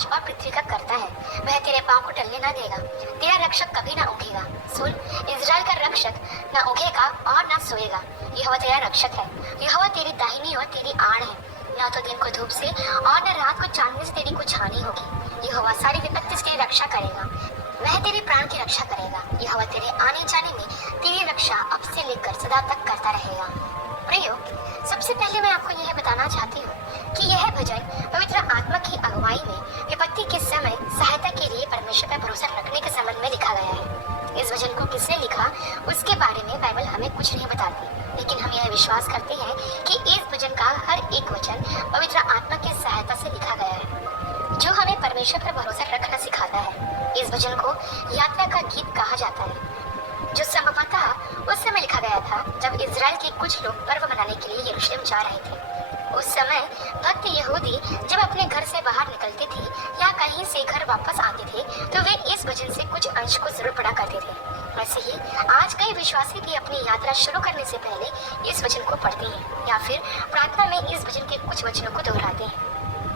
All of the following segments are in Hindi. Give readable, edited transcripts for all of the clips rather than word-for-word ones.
आकाश और पृथ्वी का करता है, वह तेरे पांव को टलने न देगा। तेरा रक्षक कभी न उठेगा। सुन, इज़राइल का रक्षक न उठेगा और न सोएगा। यहोवा तेरा रक्षक है। यहोवा तेरी दाहिनी और तेरी आड़ है। न तो दिन को धूप से और न रात को चांदनी से तेरी कुछ हानि होगी। यहोवा सारी विपत्ति से तेरी रक्षा करेगा। वह तेरे प्राण की रक्षा करेगा। यहोवा तेरे आने जाने में तेरी रक्षा अब से लेकर सदा तक करता रहेगा। प्रियो, सबसे पहले मैं आपको यह बताना चाहती हूँ कि यह भजन पवित्र आत्मा की अगुवाई में विपत्ति के समय सहायता के लिए परमेश्वर पर भरोसा रखने के संबंध में लिखा गया है। इस भजन को किसने लिखा उसके बारे में बाइबल हमें कुछ नहीं बताती, लेकिन हम यह विश्वास करते हैं कि इस भजन का हर एक वचन पवित्र आत्मा की सहायता से लिखा गया है, जो हमें परमेश्वर पर भरोसा रखना सिखाता है। इस भजन को यात्रा का गीत कहा जाता है, जो संभवतः उस समय लिखा गया था जब इज़राइल के कुछ लोग पर्व मनाने के लिए यरूशलेम जा रहे थे। उस समय भक्त यहूदी जब अपने घर से बाहर निकलते थे या कहीं से घर वापस आते थे तो वे इस भजन से कुछ अंश को जरूर पढ़ा करते थे। वैसे ही आज कई विश्वासी भी अपनी यात्रा शुरू करने से पहले इस भजन को पढ़ते हैं या फिर प्रार्थना में इस भजन के कुछ वचनों को दोहराते हैं।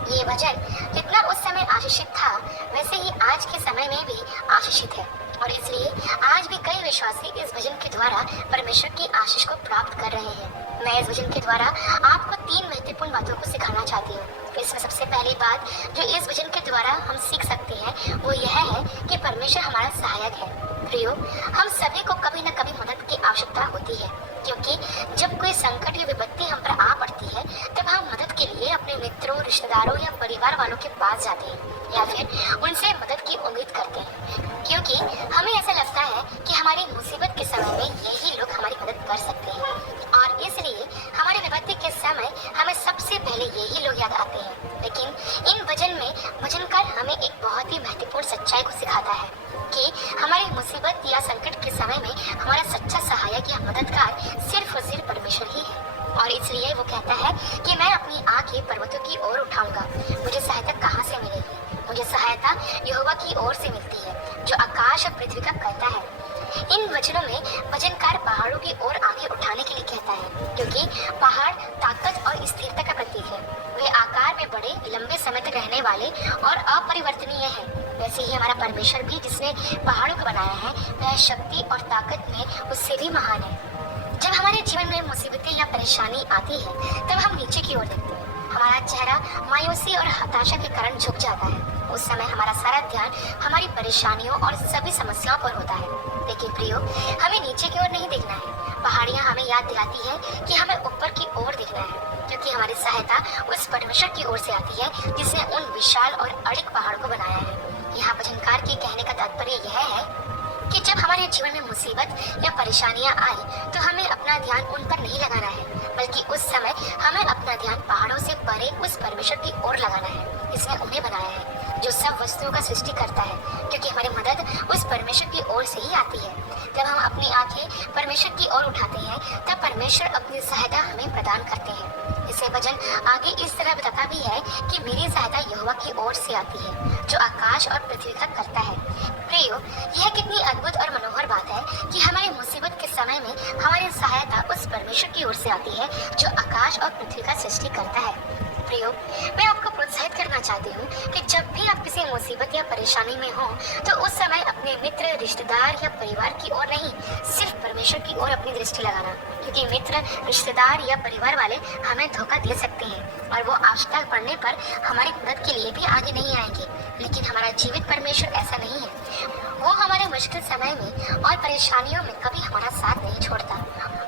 ये भजन जितना उस समय आशीषित था वैसे ही आज के समय में भी आशीषित है, और इसलिए आज भी कई विश्वासी इस भजन के द्वारा परमेश्वर की आशीष को प्राप्त कर रहे हैं। मैं इस भजन के द्वारा आपको 3 महत्वपूर्ण बातों को सिखाना चाहती हूँ। इसमें सबसे पहली बात जो इस भजन के द्वारा हम सीख सकते हैं वो यह है कि परमेश्वर हमारा सहायक है। प्रियो, हम सभी को कभी न कभी मदद की आवश्यकता होती है, क्योंकि जब कोई संकट या विपत्ति हम पर आ पड़ती है तब हम मदद के लिए अपने मित्रों, रिश्तेदारों या परिवार वालों के पास जाते हैं या फिर उनसे मदद की उम्मीद करते हैं, क्योंकि हमें ऐसा लगता है कि हमारी मुसीबत के समय में यही लोग हमारी मदद कर सकते हैं, और इसलिए हमारी विपत्ति के समय हमें सबसे पहले यही लोग याद आते हैं। लेकिन इन भजन में भजनकार हमें एक बहुत ही महत्वपूर्ण सच्चाई को सिखाता है कि हमारी मुसीबत या संकट के समय में हमारा सच्चा सहायक या मददगार सिर्फ और सिर्फ परमेश्वर ही है। और इसलिए वो कहता है कि मैं अपनी आंखें पर्वतों की ओर उठाऊंगा, मुझे सहायता कहाँ से मिलेगी? मुझे सहायता यहोवा की ओर से मिलती है, जो आकाश और पृथ्वी का कहता है। इन वचनों में भजनकार पहाड़ों की ओर आंखें उठाने के लिए कहता है, क्योंकि पहाड़ ताकत और स्थिरता का प्रतीक है। वे आकार में बड़े, लंबे समय तक रहने वाले और अपरिवर्तनीय हैं। वैसे ही हमारा परमेश्वर भी जिसने पहाड़ों को बनाया है वह शक्ति और ताकत में उससे भी महान है। जब हमारे जीवन में मुसीबतें या परेशानी आती है तब हम नीचे की ओर देखते हैं। हमारा चेहरा मायूसी और हताशा के कारण झुक जाता है। उस समय हमारा सारा ध्यान हमारी परेशानियों और सभी समस्याओं पर होता है। लेकिन प्रियो, हमें नीचे की ओर नहीं देखना है। पहाड़ियाँ हमें याद दिलाती है कि हमें ऊपर की ओर देखना है, क्योंकि हमारी सहायता उस परमेश्वर की ओर से आती है जिसने उन विशाल और अड़िग पहाड़ को बनाया है। यहाँ भजनकार के कहने का तात्पर्य यह है कि जब हमारे जीवन में मुसीबत या परेशानियां आए तो हमें अपना ध्यान उन पर नहीं लगाना है, बल्कि उस समय हमें अपना ध्यान पहाड़ों से परे उस परमेश्वर की ओर लगाना है। इसने उन्हें बनाया है जो सब वस्तुओं का सृष्टि करता है, क्योंकि हमारी मदद उस परमेश्वर की ओर से ही आती है। जब हम अपनी आंखें परमेश्वर की ओर उठाते हैं तब परमेश्वर अपनी सहायता हमें प्रदान करते हैं। इसे भजन आगे इस तरह बताता भी है कि मेरी सहायता यहोवा की ओर से आती है, जो आकाश और पृथ्वी का करता है। प्रियो, यह कितनी अद्भुत और मनोहर बात है कि हमारी मुसीबत के समय में हमारी सहायता उस परमेश्वर की ओर से आती है जो आकाश और पृथ्वी का सृष्टि करता है। प्रियो, मैं आपको प्रोत्साहित करना चाहती हूँ कि जब भी आप किसी मुसीबत या परेशानी में हो तो उस समय अपने मित्र, रिश्तेदार या परिवार की ओर नहीं, सिर्फ परमेश्वर की ओर अपनी दृष्टि लगाना, क्योंकि मित्र, रिश्तेदार या परिवार वाले हमें धोखा दे सकते हैं और वो आवश्यकता पड़ने पर हमारी मदद के लिए भी आगे नहीं आएंगे। लेकिन हमारा जीवित परमेश्वर ऐसा नहीं है। वो हमारे मुश्किल समय में और परेशानियों में कभी हमारा साथ नहीं छोड़ता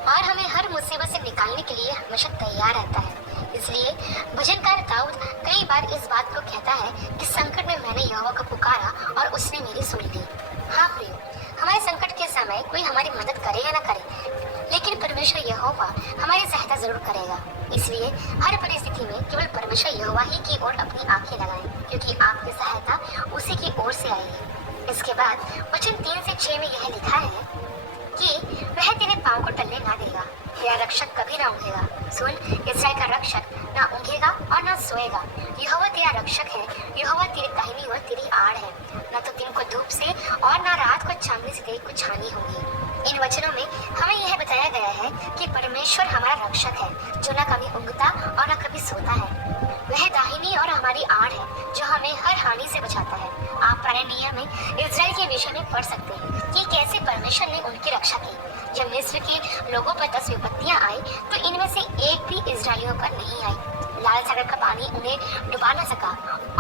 और हमें हर मुसीबत से निकालने के लिए हमेशा तैयार रहता है। इसलिए भजनकार दाऊद कई बार इस बात को कहता है कि संकट में मैंने यहोवा को पुकारा और उसने मेरी सुन ली। हाँ प्रियो, हमारे संकट के समय कोई हमारी मदद करे या ना करे, लेकिन परमेश्वर यहोवा हमारी सहायता जरूर करेगा। इसलिए हर परिस्थिति में केवल परमेश्वर यहोवा ही की ओर अपनी आंखें लगाएं, क्योंकि आपकी सहायता उसी की ओर से आएगी। इसके बाद वचन 3 से 6 में यह लिखा है कि वह तेरे पाँव को टलने ना देगा, तेरा रक्षक कभी ना ऊँघेगा। सुन, इस्राएल का रक्षक ना ऊँघेगा और ना सोएगा। यहोवा तेरा रक्षक है, यहोवा तेरी दाहिनी और तेरी आड़ है। न तो दिन को धूप से और ना रात को चांदनी से तेरी कुछ हानि होगी। इन वचनों में हमें यह बताया गया है कि परमेश्वर हमारा रक्षक है, जो न कभी ऊँघता और न कभी सोता है। वह दाहिनी और हमारी आड़ है जो हमें हर हानि से बचाता है। आप पुराने नियम में इज़राइल के विषय में पढ़ सकते हैं कि कैसे परमेश्वर ने उनकी रक्षा की। जब मिस्र के लोगों पर 10 विपत्तियां आई तो इनमें से एक भी इजरायलियों पर नहीं आई। लाल सागर का पानी उन्हें डुबा न सका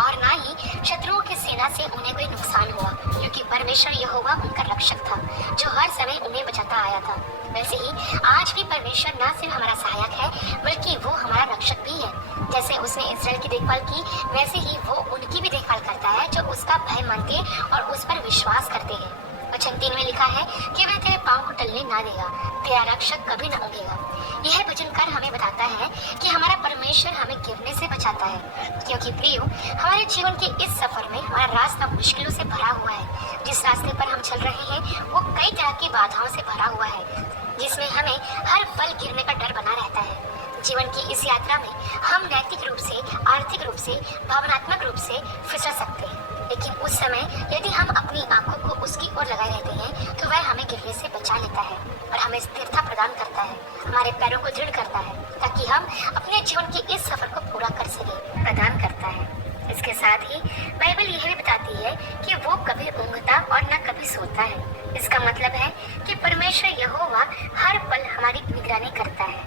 और ना ही शत्रुओं की सेना से उन्हें कोई नुकसान हुआ, क्योंकि परमेश्वर यहोवा उनका रक्षक था जो हर समय उन्हें बचाता आया था। वैसे ही आज भी परमेश्वर न सिर्फ हमारा सहायक है बल्कि वो हमारा रक्षक भी है। जैसे उसने इज़राइल की देखभाल की वैसे ही वो उनकी भी देखभाल करता है जो उसका भय मानते और उस पर विश्वास करते हैं। वचन 3 में लिखा है कि वह तेरे पाँव को टलने ना देगा, तेरा रक्षक कभी न उगेगा। यह वचनकार हमें बताता है कि हमारा परमेश्वर हमें गिरने से बचाता है, क्योंकि प्रियो हमारे जीवन के इस सफर में हमारा रास्ता मुश्किलों से भरा हुआ है। जिस रास्ते पर हम चल रहे हैं वो कई तरह की बाधाओं से भरा हुआ है, जिसमें हमें हर पल गिरने का डर बना रहता है। जीवन की इस यात्रा में हम नैतिक रूप से, आर्थिक रूप से, भावनात्मक रूप से फिसल सकते हैं, लेकिन उस समय यदि हम अपनी आंखों को उसकी ओर लगाए रहते हैं तो वह हमें गिरने से बचा लेता है और हमें स्थिरता प्रदान करता है, हमारे पैरों को दृढ़ करता है ताकि हम अपने जीवन के इस सफर को पूरा कर सके, प्रदान करता है। इसके साथ ही बाइबल यह भी बताती है कि वो कभी ऊँघता और न कभी सोता है। इसका मतलब है कि परमेश्वर यहोवा हर पल हमारी निगरानी करता है।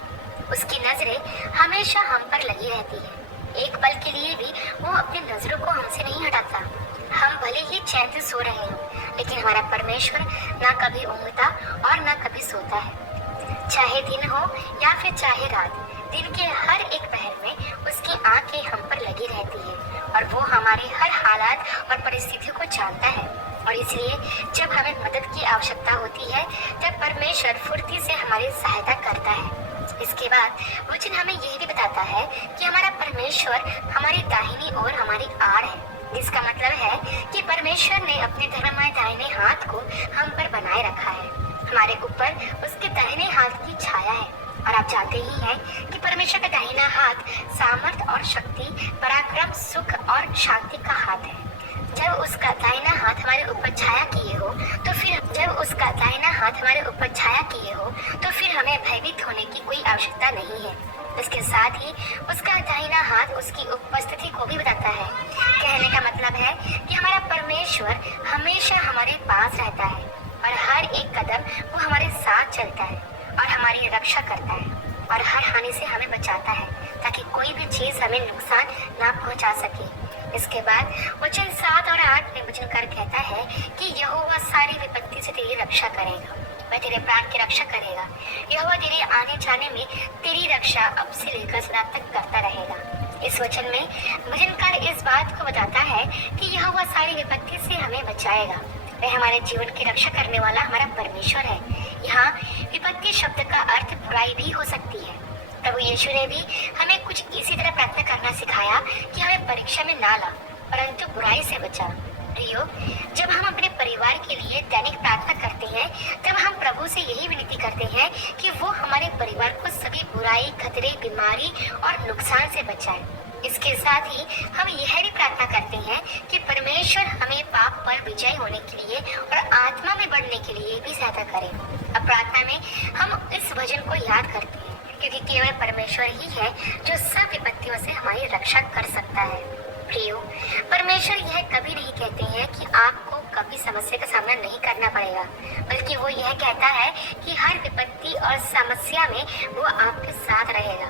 उसकी नजरें हमेशा हम पर लगी रहती है। एक पल के लिए भी वो अपनी नजरों को हमसे नहीं हटाता। हम भले ही चैन से सो रहे हों, लेकिन हमारा परमेश्वर ना कभी ऊँघता और ना कभी सोता है। चाहे दिन हो या फिर चाहे रात, दिन के हर एक पहर में उसकी आंखें हम पर लगी रहती है और वो हमारे हर हालात और परिस्थितियों को जानता है। और इसलिए जब हमें मदद की आवश्यकता होती है तब परमेश्वर फुर्ती से हमारी सहायता करता है। इसके बाद वचन हमें यह भी बताता है कि हमारा परमेश्वर हमारी दाहिनी ओर हमारी आड़ है, जिसका मतलब है कि परमेश्वर ने अपने धर्ममय दाहिने हाथ को हम पर बनाए रखा है। हमारे ऊपर उसके दाहिने हाथ की छाया है और आप जानते ही हैं कि परमेश्वर का दाहिना हाथ सामर्थ और शक्ति, पराक्रम, सुख और शांति का हाथ है। जब उसका दाहिना हाथ हमारे ऊपर छाया किए हो तो फिर हमें भयभीत होने की कोई आवश्यकता नहीं है। इसके साथ ही उसका दाहिना हाथ उसकी उपस्थिति को भी बताता है। कहने का मतलब है कि हमारा परमेश्वर हमेशा हमारे पास रहता है और हर एक कदम वो हमारे साथ चलता है और हमारी रक्षा करता है और हर हानि से हमें बचाता है ताकि कोई भी चीज हमें नुकसान ना पहुंचा सके। इसके बाद वचन 7 और 8 में वचनकार कहता है कि यहोवा सारी विपत्ति से तेरी रक्षा करेगा, वह तेरे प्राण की रक्षा करेगा। यहोवा तेरे आने जाने में तेरी रक्षा अब से लेकर सदा तक करता रहेगा। इस वचन में वचनकार इस बात को बताता है कि यहोवा सारी विपत्ति से हमें बचाएगा। वह हमारे जीवन की रक्षा करने वाला हमारा परमेश्वर है। यहाँ विपत्ति शब्द का अर्थ बुराई भी हो सकती है। प्रभु यीशु ने भी हमें कुछ इसी तरह प्रार्थना करना सिखाया कि हमें परीक्षा में ना ला परंतु बुराई से बचा। प्रियो, जब हम अपने परिवार के लिए दैनिक प्रार्थना करते हैं तब हम प्रभु से यही विनती करते हैं कि वो हमारे परिवार को सभी बुराई, खतरे, बीमारी और नुकसान से बचाए। इसके साथ ही हम यह भी प्रार्थना करते हैं कि परमेश्वर हमें पाप पर विजय होने के लिए और आत्मा में बढ़ने के लिए भी सहायता करे। अब प्रार्थना में हम इस वचन को याद करते हैं क्योंकि केवल परमेश्वर ही है जो सब विपत्तियों से हमारी रक्षा कर सकता है। प्रियो, परमेश्वर यह कभी नहीं कहते हैं कि आपको कभी समस्या का सामना नहीं करना पड़ेगा, बल्कि वो यह कहता है कि हर विपत्ति और समस्या में वो आपके साथ रहेगा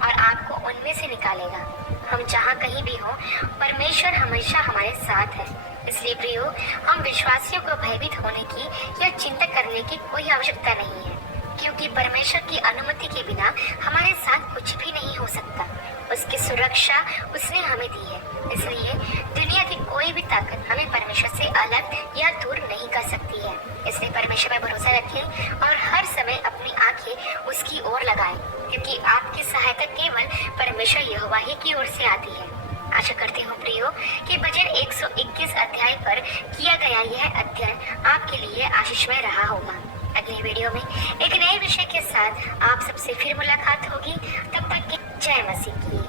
और आपको उनमें से निकालेगा। हम जहाँ कहीं भी हो, परमेश्वर हमेशा हमारे साथ है। इसलिए प्रियो, हम विश्वासियों को भयभीत होने की या चिंता करने की कोई आवश्यकता नहीं है, क्योंकि परमेश्वर की अनुमति के बिना हमारे साथ कुछ भी नहीं हो सकता। उसकी सुरक्षा उसने हमें दी है, इसलिए दुनिया की कोई भी ताकत हमें परमेश्वर से अलग या दूर नहीं कर सकती है। इसलिए परमेश्वर पर भरोसा रखें और हर समय अपनी आंखें उसकी ओर लगाएं, क्योंकि आपकी सहायता केवल परमेश्वर यहोवा ही की ओर से आती है। आशा करती हूँ प्रियो कि भजन 121 अध्याय पर किया गया यह अध्ययन आपके लिए आशीषमय रहा होगा। अगली वीडियो में एक नए विषय के साथ आप सबसे फिर मुलाकात होगी। तब तक जय मसीह की।